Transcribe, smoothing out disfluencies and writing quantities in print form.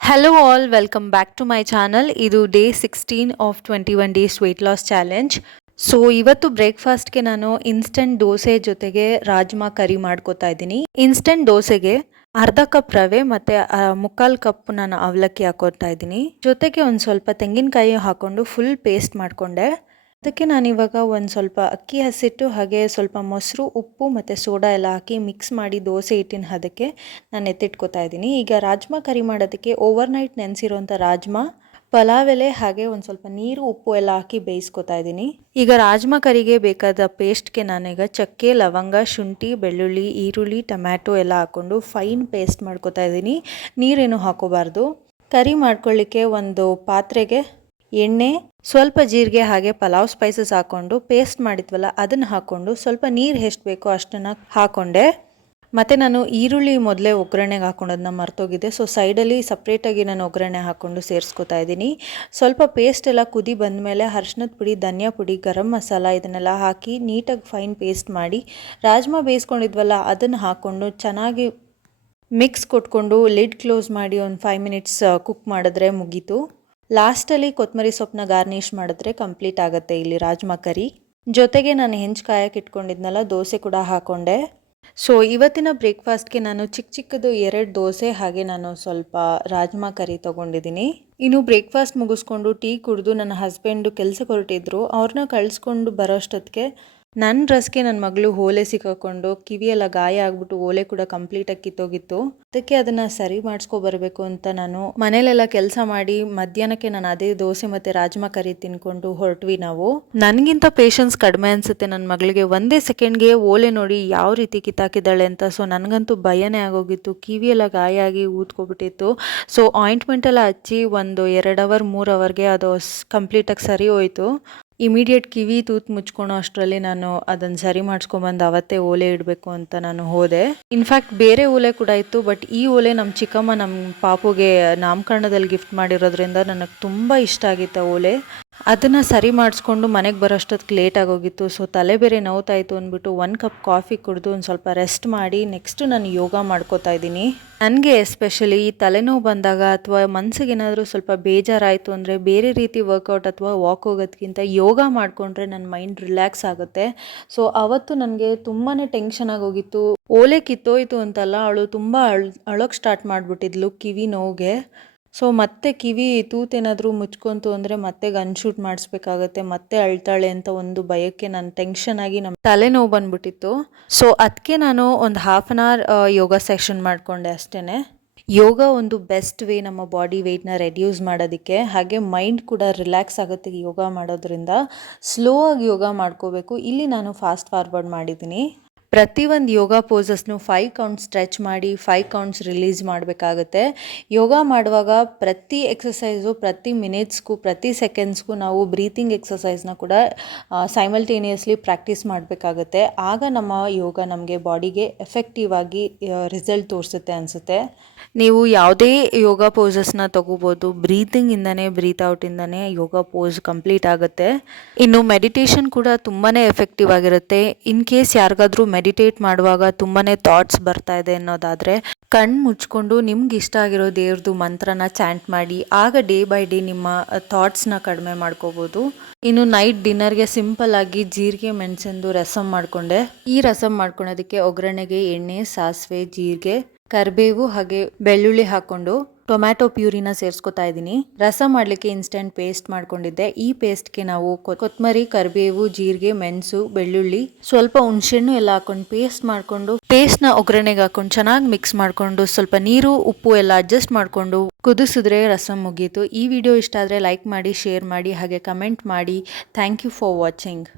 Hello all, welcome back to my channel. ಇದು day 16 of 21 days wait loss challenge. So ಇವತ್ತು ಬ್ರೇಕ್ಫಾಸ್ಟ್ಗೆ ನಾನು instant dosa ಜೊತೆಗೆ ರಾಜ್ಮಾ ಕರಿ ಮಾಡ್ಕೋತಾ ಇದ್ದೀನಿ. ಇನ್ಸ್ಟೆಂಟ್ ದೋಸೆಗೆ ಅರ್ಧ ಕಪ್ ರವೆ ಮತ್ತು ಮುಕ್ಕಾಲು ಕಪ್ ನಾನು ಅವಲಕ್ಕಿ ಹಾಕೋತಾ ಇದ್ದೀನಿ. ಜೊತೆಗೆ ಒಂದು ಸ್ವಲ್ಪ ತೆಂಗಿನಕಾಯಿ ಹಾಕ್ಕೊಂಡು ಫುಲ್ ಪೇಸ್ಟ್ ಮಾಡಿಕೊಂಡೆ. ಅದಕ್ಕೆ ನಾನಿವಾಗ ಒಂದು ಸ್ವಲ್ಪ ಅಕ್ಕಿ ಹಸಿಟ್ಟು ಹಾಗೆ ಸ್ವಲ್ಪ ಮೊಸರು, ಉಪ್ಪು ಮತ್ತು ಸೋಡಾ ಎಲ್ಲ ಹಾಕಿ ಮಿಕ್ಸ್ ಮಾಡಿ ದೋಸೆ ಹಿಟ್ಟಿನ ಹದಕ್ಕೆ ನಾನು ಎತ್ತಿಟ್ಕೋತಾ ಇದ್ದೀನಿ. ಈಗ ರಾಜ್ಮಾ ಕರಿ ಮಾಡೋದಕ್ಕೆ ಓವರ್ನೈಟ್ ನೆನೆಸಿರೋಂಥ ರಾಜ್ಮಾ, ಪಲಾವ್ ಎಲೆ ಹಾಗೆ ಒಂದು ಸ್ವಲ್ಪ ನೀರು, ಉಪ್ಪು ಎಲ್ಲ ಹಾಕಿ ಬೇಯಿಸ್ಕೊತಾ ಇದ್ದೀನಿ. ಈಗ ರಾಜ್ಮಾ ಕರಿಗೆ ಬೇಕಾದ ಪೇಸ್ಟ್ಗೆ ನಾನೀಗ ಚಕ್ಕೆ, ಲವಂಗ, ಶುಂಠಿ, ಬೆಳ್ಳುಳ್ಳಿ, ಈರುಳ್ಳಿ, ಟೊಮ್ಯಾಟೊ ಎಲ್ಲ ಹಾಕ್ಕೊಂಡು ಫೈನ್ ಪೇಸ್ಟ್ ಮಾಡ್ಕೊತಾ ಇದ್ದೀನಿ. ನೀರೇನು ಹಾಕೋಬಾರ್ದು. ಕರಿ ಮಾಡ್ಕೊಳ್ಳಿಕ್ಕೆ ಒಂದು ಪಾತ್ರೆಗೆ ಎಣ್ಣೆ, ಸ್ವಲ್ಪ ಜೀರಿಗೆ ಹಾಗೆ ಪಲಾವ್ ಸ್ಪೈಸಸ್ ಹಾಕ್ಕೊಂಡು ಪೇಸ್ಟ್ ಮಾಡಿದ್ವಲ್ಲ ಅದನ್ನು ಹಾಕ್ಕೊಂಡು ಸ್ವಲ್ಪ ನೀರು ಎಷ್ಟು ಬೇಕೋ ಅಷ್ಟನ್ನು ಹಾಕ್ಕೊಂಡೆ. ಮತ್ತು ನಾನು ಈರುಳ್ಳಿ ಮೊದಲೇ ಒಗ್ಗರಣೆಗೆ ಹಾಕ್ಕೊಂಡೋದನ್ನ ಮರ್ತೋಗಿದ್ದೆ. ಸೊ ಸೈಡಲ್ಲಿ ಸಪ್ರೇಟಾಗಿ ನಾನು ಒಗ್ಗರಣೆ ಹಾಕ್ಕೊಂಡು ಸೇರಿಸ್ಕೊತಾ ಇದ್ದೀನಿ. ಸ್ವಲ್ಪ ಪೇಸ್ಟ್ ಎಲ್ಲ ಕುದಿ ಬಂದಮೇಲೆ ಅರಿಶಿನದ ಪುಡಿ, ಧನಿಯಾ ಪುಡಿ, ಗರಂ ಮಸಾಲ ಇದನ್ನೆಲ್ಲ ಹಾಕಿ ನೀಟಾಗಿ ಫೈನ್ ಪೇಸ್ಟ್ ಮಾಡಿ ರಾಜ್ಮಾ ಬೇಯಿಸ್ಕೊಂಡಿದ್ವಲ್ಲ ಅದನ್ನು ಹಾಕ್ಕೊಂಡು ಚೆನ್ನಾಗಿ ಮಿಕ್ಸ್ ಕೊಟ್ಕೊಂಡು ಲಿಡ್ ಕ್ಲೋಸ್ ಮಾಡಿ ಒಂದು 5 ಮಿನಿಟ್ಸ್ ಕುಕ್ ಮಾಡಿದ್ರೆ ಮುಗೀತು. ಲಾಸ್ಟಲ್ಲಿ ಕೊತ್ತಂಬರಿ ಸೊಪ್ಪನ್ನ ಗಾರ್ನಿಷ್ ಮಾಡಿದ್ರೆ ಕಂಪ್ಲೀಟ್ ಆಗುತ್ತೆ ಇಲ್ಲಿ ರಾಜ್ಮಾ ಕರಿ. ಜೊತೆಗೆ ನಾನು ಹೆಂಚು ಕಾಯಕ್ಕೆ ಇಟ್ಕೊಂಡಿದ್ನಲ್ಲ ದೋಸೆ ಕೂಡ ಹಾಕ್ಕೊಂಡೆ. ಸೊ ಇವತ್ತಿನ ಬ್ರೇಕ್ಫಾಸ್ಟ್ಗೆ ನಾನು ಚಿಕ್ಕದು 2 ದೋಸೆ ಹಾಗೆ ನಾನು ಸ್ವಲ್ಪ ರಾಜ್ಮಾ ಕರಿ ತೊಗೊಂಡಿದ್ದೀನಿ. ಇನ್ನು ಬ್ರೇಕ್ಫಾಸ್ಟ್ ಮುಗಿಸ್ಕೊಂಡು ಟೀ ಕುಡಿದು ನನ್ನ ಹಸ್ಬೆಂಡು ಕೆಲಸಕ್ಕೆ ಹೊರಟಿದ್ರು. ಅವ್ರನ್ನ ಕಳಿಸ್ಕೊಂಡು ಬರೋಷ್ಟೊತ್ತಿಗೆ ನನ್ನ ಡ್ರೆಸ್ಗೆ ನನ್ನ ಮಗಳು ಓಲೆ ಸಿಕ್ಕಾಕೊಂಡು ಕಿವಿಯೆಲ್ಲ ಗಾಯ ಆಗ್ಬಿಟ್ಟು ಓಲೆ ಕೂಡ ಕಂಪ್ಲೀಟಾಗಿ ಕಿತ್ತೋಗಿತ್ತು. ಅದಕ್ಕೆ ಅದನ್ನು ಸರಿ ಮಾಡಿಸ್ಕೊಬರ್ಬೇಕು ಅಂತ ನಾನು ಮನೇಲೆಲ್ಲ ಕೆಲಸ ಮಾಡಿ ಮಧ್ಯಾಹ್ನಕ್ಕೆ ನಾನು ಅದೇ ದೋಸೆ ಮತ್ತು ರಾಜ್ಮಾ ಕರಿ ತಿನ್ಕೊಂಡು ಹೊರಟ್ವಿ ನಾವು. ನನಗಿಂತ ಪೇಷನ್ಸ್ ಕಡಿಮೆ ಅನಿಸುತ್ತೆ ನನ್ನ ಮಗಳಿಗೆ. ಒಂದೇ ಸೆಕೆಂಡ್ಗೆ ಓಲೆ ನೋಡಿ ಯಾವ ರೀತಿ ಕಿತ್ತಾಕಿದ್ದಾಳೆ ಅಂತ. ಸೊ ನನಗಂತೂ ಭಯನೇ ಆಗೋಗಿತ್ತು. ಕಿವಿಯೆಲ್ಲ ಗಾಯ ಆಗಿ ಊದ್ಕೊಬಿಟ್ಟಿತ್ತು. ಸೊ ಆಯಿಂಟ್ಮೆಂಟೆಲ್ಲ ಹಚ್ಚಿ ಒಂದು 2 ಅವರ್ 3 ಅವರ್ಗೆ ಅದು ಕಂಪ್ಲೀಟಾಗಿ ಸರಿ ಹೋಯಿತು. ಇಮಿಡಿಯೇಟ್ ಕಿವಿ ತೂತು ಮುಚ್ಕೊಳೋ ಅಷ್ಟರಲ್ಲಿ ನಾನು ಅದನ್ನು ಸರಿ ಮಾಡಿಸ್ಕೊಂಬಂದು ಅವತ್ತೇ ಓಲೆ ಇಡಬೇಕು ಅಂತ ನಾನು ಹೋದೆ. ಇನ್ಫ್ಯಾಕ್ಟ್ ಬೇರೆ ಓಲೆ ಕೂಡ ಇತ್ತು, ಬಟ್ ಈ ಓಲೆ ನಮ್ಮ ಚಿಕ್ಕಮ್ಮ ನಮ್ಮ ಪಾಪುಗೆ ನಾಮಕರಣದಲ್ಲಿ ಗಿಫ್ಟ್ ಮಾಡಿರೋದ್ರಿಂದ ನನಗೆ ತುಂಬ ಇಷ್ಟ ಆಗಿತ್ತು ಓಲೆ. ಅದನ್ನು ಸರಿ ಮಾಡಿಸ್ಕೊಂಡು ಮನೆಗೆ ಬರೋಷ್ಟೊತ್ತಿಗೆ ಲೇಟ್ ಆಗೋಗಿತ್ತು. ಸೊ ತಲೆ ಬೇರೆ ನೋವ್ತಾಯಿತ್ತು ಅಂದ್ಬಿಟ್ಟು 1 ಕಪ್ ಕಾಫಿ ಕುಡಿದು ಒಂದು ಸ್ವಲ್ಪ ರೆಸ್ಟ್ ಮಾಡಿ ನೆಕ್ಸ್ಟ್ ನಾನು ಯೋಗ ಮಾಡ್ಕೋತಾ ಇದ್ದೀನಿ. ನನಗೆ ಎಸ್ಪೆಷಲಿ ಈ ತಲೆನೋವು ಬಂದಾಗ ಅಥವಾ ಮನಸ್ಸಿಗೆ ಏನಾದರೂ ಸ್ವಲ್ಪ ಬೇಜಾರಾಯಿತು ಅಂದರೆ ಬೇರೆ ರೀತಿ ವರ್ಕೌಟ್ ಅಥವಾ ವಾಕ್ ಹೋಗೋದಕ್ಕಿಂತ ಯೋಗ ಮಾಡಿಕೊಂಡ್ರೆ ನನ್ನ ಮೈಂಡ್ ರಿಲ್ಯಾಕ್ಸ್ ಆಗುತ್ತೆ. ಸೊ ಅವತ್ತು ನನಗೆ ತುಂಬಾ ಟೆನ್ಷನ್ ಆಗೋಗಿತ್ತು. ಓಲೆ ಕಿತ್ತೋಯ್ತು ಅಂತಲ್ಲ, ಅವಳು ತುಂಬ ಅಳೋಕ್ಕೆ ಸ್ಟಾರ್ಟ್ ಮಾಡಿಬಿಟ್ಟಿದ್ಲು ಕಿವಿ ನೋವಿಗೆ. ಸೊ ಮತ್ತೆ ಕಿವಿ ತೂತೇನಾದರೂ ಮುಚ್ಕೊಂತು ಅಂದರೆ ಮತ್ತೆ ಗನ್ ಶೂಟ್ ಮಾಡಿಸ್ಬೇಕಾಗತ್ತೆ, ಮತ್ತೆ ಅಳ್ತಾಳೆ ಅಂತ ಒಂದು ಭಯಕ್ಕೆ ನಾನು ಟೆನ್ಷನ್ ಆಗಿ ನಮ್ಮ ತಲೆನೋವು ಬಂದ್ಬಿಟ್ಟಿತ್ತು. ಸೊ ಅದಕ್ಕೆ ನಾನು ಒಂದು 1/2 ಅವರ್ ಯೋಗ ಸೆಷನ್ ಮಾಡಿಕೊಂಡೆ ಅಷ್ಟೇ. ಯೋಗ ಒಂದು ಬೆಸ್ಟ್ ವೇ ನಮ್ಮ ಬಾಡಿ ವೆಯ್ಟ್ನ ರೆಡ್ಯೂಸ್ ಮಾಡೋದಕ್ಕೆ. ಹಾಗೆ ಮೈಂಡ್ ಕೂಡ ರಿಲ್ಯಾಕ್ಸ್ ಆಗುತ್ತೆ ಯೋಗ ಮಾಡೋದ್ರಿಂದ. ಸ್ಲೋ ಆಗಿ ಯೋಗ ಮಾಡ್ಕೋಬೇಕು. ಇಲ್ಲಿ ನಾನು ಫಾಸ್ಟ್ ಫಾರ್ವರ್ಡ್ ಮಾಡಿದ್ದೀನಿ. ಪ್ರತಿಯೊಂದು ಯೋಗ ಪೋಸಸ್ನು 5 ಕೌಂಟ್ಸ್ ಸ್ಟ್ರೆಚ್ ಮಾಡಿ 5 ಕೌಂಟ್ಸ್ ರಿಲೀಸ್ ಮಾಡಬೇಕಾಗುತ್ತೆ. ಯೋಗ ಮಾಡುವಾಗ ಪ್ರತಿ ಎಕ್ಸಸೈಸು, ಪ್ರತಿ ಮಿನಿಟ್ಸ್ಗೂ, ಪ್ರತಿ ಸೆಕೆಂಡ್ಸ್ಗೂ ನಾವು ಬ್ರೀತಿಂಗ್ ಎಕ್ಸಸೈಸ್ನ ಕೂಡ ಸೈಮಲ್ಟೇನಿಯಸ್ಲಿ ಪ್ರಾಕ್ಟೀಸ್ ಮಾಡಬೇಕಾಗುತ್ತೆ. ಆಗ ನಮ್ಮ ಯೋಗ ನಮಗೆ ಬಾಡಿಗೆ ಎಫೆಕ್ಟಿವ್ ಆಗಿ ರಿಸಲ್ಟ್ ತೋರಿಸುತ್ತೆ ಅನಿಸುತ್ತೆ. ನೀವು ಯಾವುದೇ ಯೋಗ ಪೋಸಸ್ನ ತಗೋಬೋದು. ಬ್ರೀತಿಂಗಿಂದನೇ, ಬ್ರೀತ್ ಔಟಿಂದನೇ ಯೋಗ ಪೋಸ್ ಕಂಪ್ಲೀಟ್ ಆಗುತ್ತೆ. ಇನ್ನು ಮೆಡಿಟೇಷನ್ ಕೂಡ ತುಂಬಾ ಎಫೆಕ್ಟಿವ್ ಆಗಿರುತ್ತೆ. ಇನ್ ಕೇಸ್ ಯಾರಿಗಾದ್ರೂ ಮೆಡಿಟೇಟ್ ಮಾಡುವಾಗ ತುಂಬಾ ಥಾಟ್ಸ್ ಬರ್ತಾ ಇದೆ ಅನ್ನೋದಾದರೆ ಕಣ್ಣು ಮುಚ್ಕೊಂಡು ನಿಮ್ಗೆ ಇಷ್ಟ ಆಗಿರೋ ದೇವ್ರದ್ದು ಮಂತ್ರನ ಚಾಂಟ್ ಮಾಡಿ. ಆಗ ಡೇ ಬೈ ಡೇ ನಿಮ್ಮ ಥಾಟ್ಸ್ನ ಕಡಿಮೆ ಮಾಡ್ಕೋಬೋದು. ಇನ್ನು ನೈಟ್ ಡಿನ್ನರ್ಗೆ ಸಿಂಪಲ್ ಆಗಿ ಜೀರಿಗೆ ಮೆಣಸಿಂದು ರಸಮ್ ಮಾಡಿಕೊಂಡೆ. ಈ ರಸಮ್ ಮಾಡ್ಕೊಳೋದಕ್ಕೆ ಒಗ್ಗರಣೆಗೆ ಎಣ್ಣೆ, ಸಾಸಿವೆ, ಜೀರಿಗೆ, ಕರಿಬೇವು ಹಾಗೆ ಬೆಳ್ಳುಳ್ಳಿ ಹಾಕ್ಕೊಂಡು ಟೊಮ್ಯಾಟೊ ಪ್ಯೂರಿನ ಸೇರಿಸ್ಕೊತಾ ಇದ್ದೀನಿ. ರಸ ಮಾಡಲಿಕ್ಕೆ ಇನ್ಸ್ಟೆಂಟ್ ಪೇಸ್ಟ್ ಮಾಡ್ಕೊಂಡಿದ್ದೆ. ಈ ಪೇಸ್ಟ್ಗೆ ನಾವು ಕೊತ್ತಂಬರಿ, ಕರಿಬೇವು, ಜೀರಿಗೆ, ಮೆಣಸು, ಬೆಳ್ಳುಳ್ಳಿ, ಸ್ವಲ್ಪ ಹುಣಸೆಹಣ್ಣು ಎಲ್ಲ ಹಾಕೊಂಡು ಪೇಸ್ಟ್ ಮಾಡಿಕೊಂಡು ಪೇಸ್ಟ್ನ ಒಗ್ಗರಣೆಗೆ ಹಾಕೊಂಡು ಚೆನ್ನಾಗಿ ಮಿಕ್ಸ್ ಮಾಡಿಕೊಂಡು ಸ್ವಲ್ಪ ನೀರು, ಉಪ್ಪು ಎಲ್ಲ ಅಡ್ಜಸ್ಟ್ ಮಾಡಿಕೊಂಡು ಕುದಿಸಿದ್ರೆ ರಸಮ್ ಮುಗೀತು. ಈ ವಿಡಿಯೋ ಇಷ್ಟ ಆದರೆ ಲೈಕ್ ಮಾಡಿ, ಶೇರ್ ಮಾಡಿ ಹಾಗೆ ಕಮೆಂಟ್ ಮಾಡಿ. Thank you for watching.